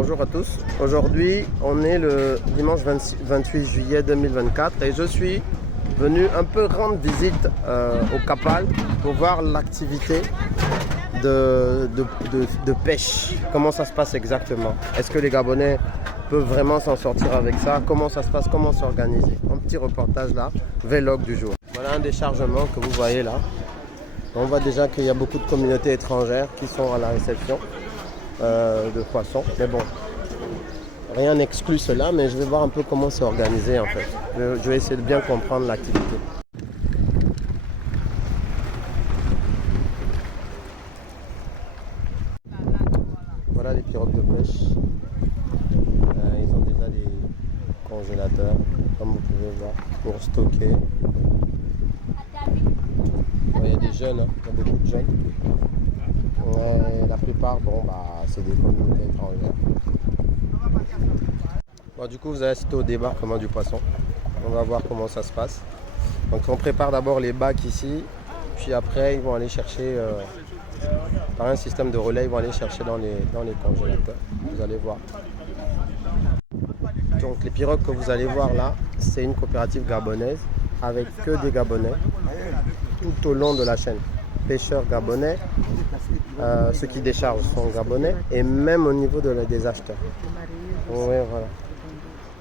Bonjour à tous. Aujourd'hui, on est le dimanche 28 juillet 2024 et je suis venu un peu rendre visite au Kapal pour voir l'activité de pêche. Comment ça se passe exactement? Est-ce que les Gabonais peuvent vraiment s'en sortir avec ça? Comment ça se passe? Comment s'organiser? Un petit reportage là, vlog du jour. Voilà un déchargement que vous voyez là. On voit déjà qu'il y a beaucoup de communautés étrangères qui sont à la réception de poissons. Mais bon, rien n'exclut cela, mais je vais voir un peu comment c'est organisé en fait. Je vais essayer de bien comprendre l'activité. Voilà les pirogues de pêche. Ils ont déjà des congélateurs, comme vous pouvez voir, pour stocker. Il y a des jeunes, il y a beaucoup de jeunes. La plupart, c'est des communautés étrangères. Bon, du coup, vous allez assister au débarquement du poisson. On va voir comment ça se passe. Donc, on prépare d'abord les bacs ici, puis après, ils vont aller chercher, par un système de relais, ils vont aller chercher dans les congélateurs. Vous allez voir. Donc, les pirogues que vous allez voir là, c'est une coopérative gabonaise avec que des Gabonais tout au long de la chaîne. Pêcheurs gabonais, ceux qui déchargent sont gabonais et même au niveau des acheteurs. Oui, voilà.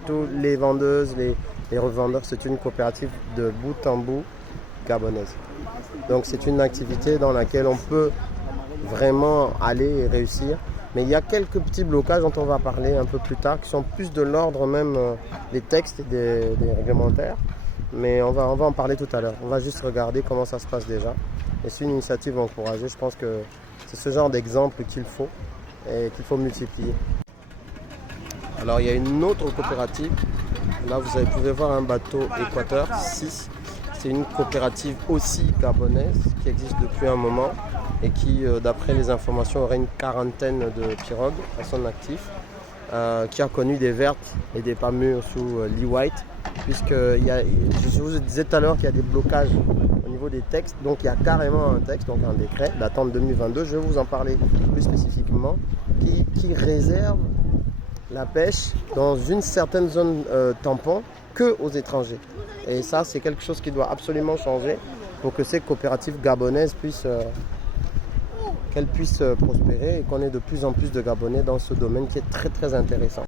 Tous les vendeuses, les revendeurs, c'est une coopérative de bout en bout gabonaise. Donc c'est une activité dans laquelle on peut vraiment aller et réussir. Mais il y a quelques petits blocages dont on va parler un peu plus tard qui sont plus de l'ordre même des textes et des réglementaires. Mais on va en parler tout à l'heure. On va juste regarder comment ça se passe déjà. Et c'est une initiative encouragée. Je pense que c'est ce genre d'exemple qu'il faut et qu'il faut multiplier. Alors il y a une autre coopérative. Là vous pouvez voir un bateau Équateur 6. C'est une coopérative aussi gabonaise qui existe depuis un moment et qui, d'après les informations, aurait une quarantaine de pirogues à son actif, qui a connu des vertes et des pas mûres sous Lee White, puisque je vous disais tout à l'heure qu'il y a des blocages au niveau des textes. Donc il y a carrément un texte, donc un décret datant de 2022, je vais vous en parler plus spécifiquement, qui réserve la pêche dans une certaine zone tampon que aux étrangers. Et ça, c'est quelque chose qui doit absolument changer pour que ces coopératives gabonaises puissent prospérer et qu'on ait de plus en plus de Gabonais dans ce domaine qui est très très intéressant.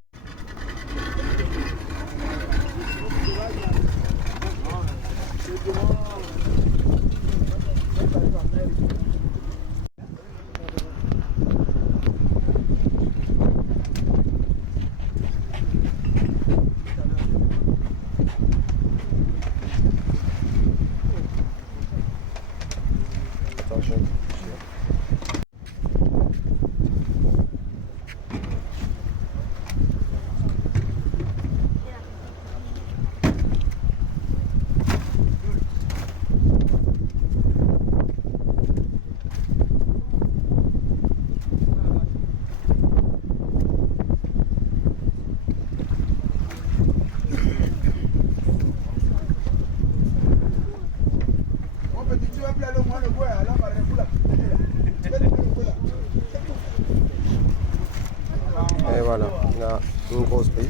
Et voilà, il y a une grosse brique,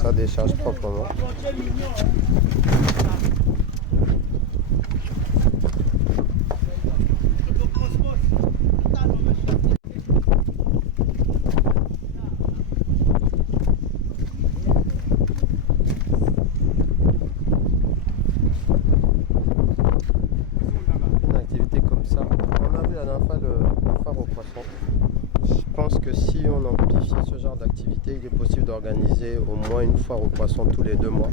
ça décharge proprement. Une activité comme ça, on a vu la dernière fois le phare aux poissons. Je pense que si on amplifie ce genre d'activité, il est possible d'organiser au moins une foire aux poissons tous les 2 mois.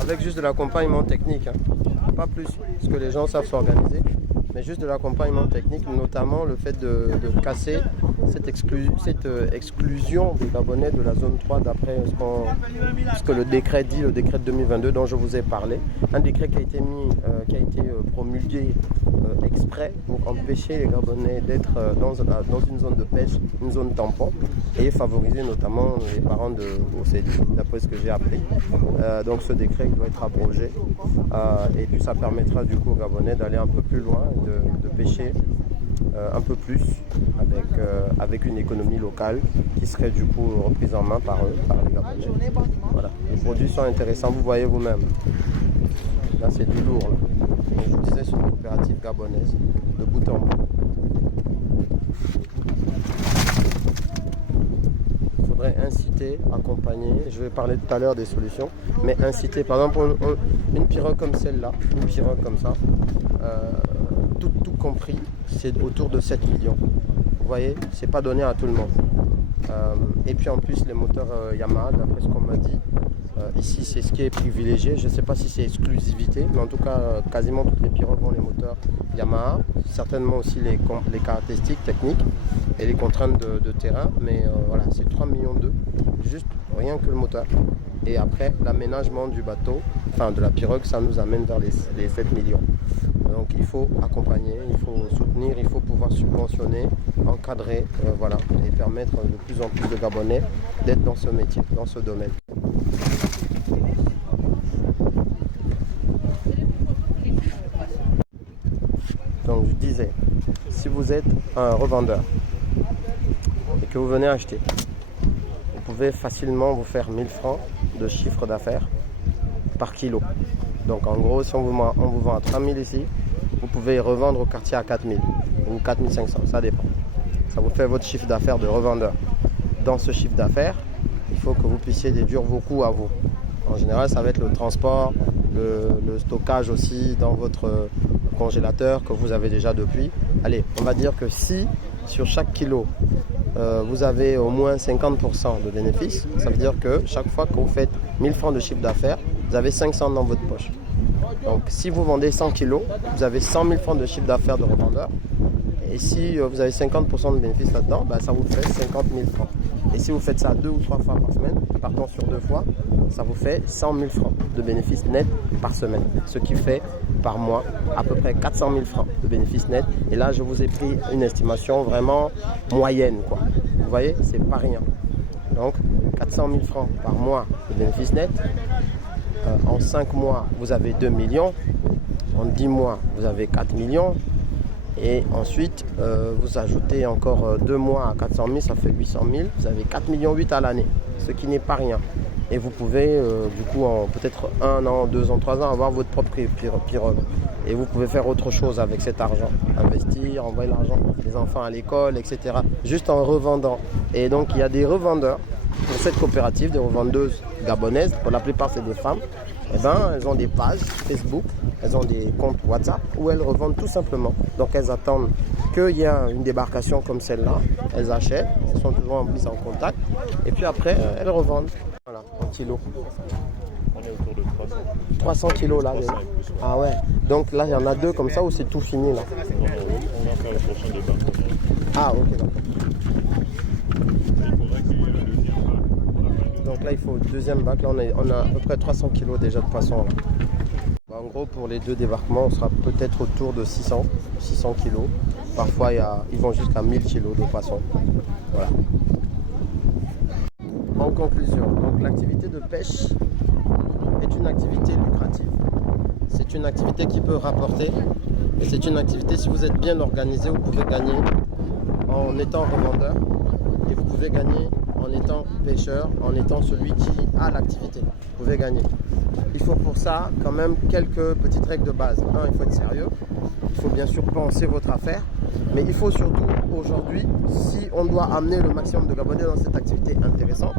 Avec juste de l'accompagnement technique, hein. Pas plus, parce que les gens savent s'organiser, mais juste de l'accompagnement technique, notamment le fait de casser cette exclusion des Gabonais de la zone 3 d'après ce que le décret dit, le décret de 2022 dont je vous ai parlé. Un décret qui a été promulgué exprès pour empêcher les Gabonais d'être dans une zone de pêche, une zone tampon, et favoriser notamment les parents de OCD, d'après ce que j'ai appris. Donc ce décret doit être abrogé et puis ça permettra du coup aux Gabonais d'aller un peu plus loin, de pêcher un peu plus avec une économie locale qui serait du coup reprise en main par eux, par les Gabonais. Voilà. Les produits sont intéressants, vous voyez vous-même. Là c'est du lourd. Là. Donc, je vous disais, c'est une coopérative gabonaise de bout en bout. Il faudrait inciter, accompagner. Je vais parler tout à l'heure des solutions, mais inciter. Par exemple, une pirogue comme celle-là, une pirogue comme ça, tout compris, c'est autour de 7 millions. Vous voyez, c'est pas donné à tout le monde. Et puis en plus, les moteurs Yamaha, d'après ce qu'on m'a dit, ici c'est ce qui est privilégié. Je ne sais pas si c'est exclusivité, mais en tout cas, quasiment toutes les pirogues ont les moteurs Yamaha. Certainement aussi les caractéristiques techniques et les contraintes de terrain. Mais voilà, c'est 3 millions d'euros, juste rien que le moteur. Et après, l'aménagement du bateau, enfin de la pirogue, ça nous amène vers les 7 millions. Donc il faut accompagner, il faut soutenir, il faut pouvoir subventionner, encadrer, voilà, et permettre de plus en plus de Gabonais d'être dans ce métier, dans ce domaine. Donc je disais, si vous êtes un revendeur et que vous venez acheter, vous pouvez facilement vous faire 1000 francs de chiffre d'affaires par kilo. Donc en gros, si on vous vend à 3000 ici, vous pouvez revendre au quartier à 4000 ou 4500, ça dépend. Ça vous fait votre chiffre d'affaires de revendeur. Dans ce chiffre d'affaires, il faut que vous puissiez déduire vos coûts à vous. En général, ça va être le transport, le stockage aussi dans votre congélateur que vous avez déjà depuis. Allez, on va dire que si sur chaque kilo, vous avez au moins 50% de bénéfices, ça veut dire que chaque fois que vous faites 1000 francs de chiffre d'affaires, vous avez 500 dans votre poche. Donc si vous vendez 100 kilos, vous avez 100 000 francs de chiffre d'affaires de revendeur. Et si vous avez 50% de bénéfices là-dedans, ça vous fait 50 000 francs. Et si vous faites ça 2 ou 3 fois par semaine, partant sur 2 fois, ça vous fait 100 000 francs de bénéfices nets par semaine. Ce qui fait par mois à peu près 400 000 francs de bénéfices nets. Et là, je vous ai pris une estimation vraiment moyenne, quoi. Vous voyez, c'est pas rien. Donc 400 000 francs par mois de bénéfices nets. En 5 mois, vous avez 2 millions. En 10 mois, vous avez 4 millions. Et ensuite, vous ajoutez encore 2 mois à 400 000, ça fait 800 000. Vous avez 4,8 millions à l'année, ce qui n'est pas rien. Et vous pouvez, du coup, en peut-être 1 an, 2 ans, 3 ans, avoir votre propre pirogue. Et vous pouvez faire autre chose avec cet argent. Investir, envoyer l'argent des enfants à l'école, etc. Juste en revendant. Et donc, il y a des revendeurs pour cette coopérative, des revendeuses gabonaises. Pour la plupart, c'est des femmes. Eh ben, elles ont des pages Facebook, elles ont des comptes WhatsApp où elles revendent tout simplement. Donc elles attendent qu'il y ait une débarcation comme celle-là, elles achètent, elles sont toujours mises en contact et puis après elles revendent. Voilà, en kilos. On est autour de 300. 300 kilos là. 300 Ah ouais, donc là il y en a 2 comme ça où c'est tout fini là. Non, on va faire le prochain débat. Ah ok, d'accord. Il faudrait qu'il y ait le deuxième bac. Donc là il faut le deuxième bac, là on a à peu près 300 kilos déjà de poisson là. En gros, pour les 2 débarquements, on sera peut-être autour de 600 kilos. Parfois, ils vont jusqu'à 1000 kilos de poisson. Voilà. En conclusion, donc l'activité de pêche est une activité lucrative. C'est une activité qui peut rapporter. Et c'est une activité, si vous êtes bien organisé, vous pouvez gagner en étant revendeur. Et vous pouvez gagner en étant pêcheur, en étant celui qui a l'activité. Vous pouvez gagner. Il faut pour ça quand même quelques petites règles de base. Il faut être sérieux. Il faut bien sûr penser votre affaire. Mais il faut surtout aujourd'hui, si on doit amener le maximum de Gabonais dans cette activité intéressante,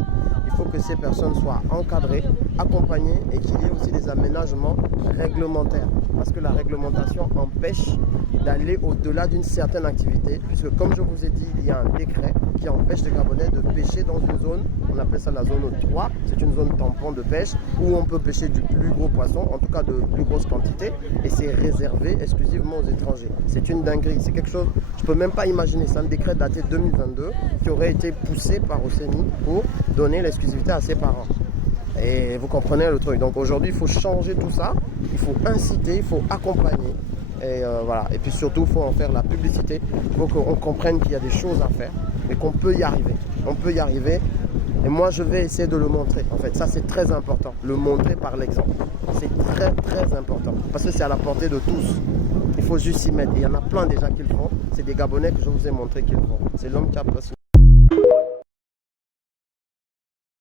il faut que ces personnes soient encadrées, accompagnées et qu'il y ait aussi des aménagements réglementaires. Parce que la réglementation empêche d'aller au-delà d'une certaine activité. Puisque comme je vous ai dit, il y a un décret qui empêche les Gabonais de pêcher dans une zone, on appelle ça la zone 3, c'est une zone tampon de pêche où on peut pêcher du plus gros poisson, en tout cas de plus grosse quantité, et c'est réservé exclusivement aux étrangers. C'est une dinguerie, c'est quelque chose, je ne peux même pas imaginer, c'est un décret daté de 2022 qui aurait été poussé par Océanie pour donner l'exclusivité à ses parents. Et vous comprenez le truc. Donc aujourd'hui, il faut changer tout ça, il faut inciter, il faut accompagner. Et voilà. Et puis surtout, il faut en faire la publicité. Il faut qu'on comprenne qu'il y a des choses à faire et qu'on peut y arriver. On peut y arriver. Et moi, je vais essayer de le montrer. En fait, ça, c'est très important. Le montrer par l'exemple. C'est très, très important. Parce que c'est à la portée de tous. Il faut juste s'y mettre. Et il y en a plein déjà qui le font. C'est des Gabonais que je vous ai montré qu'ils le font. C'est l'homme qui a presque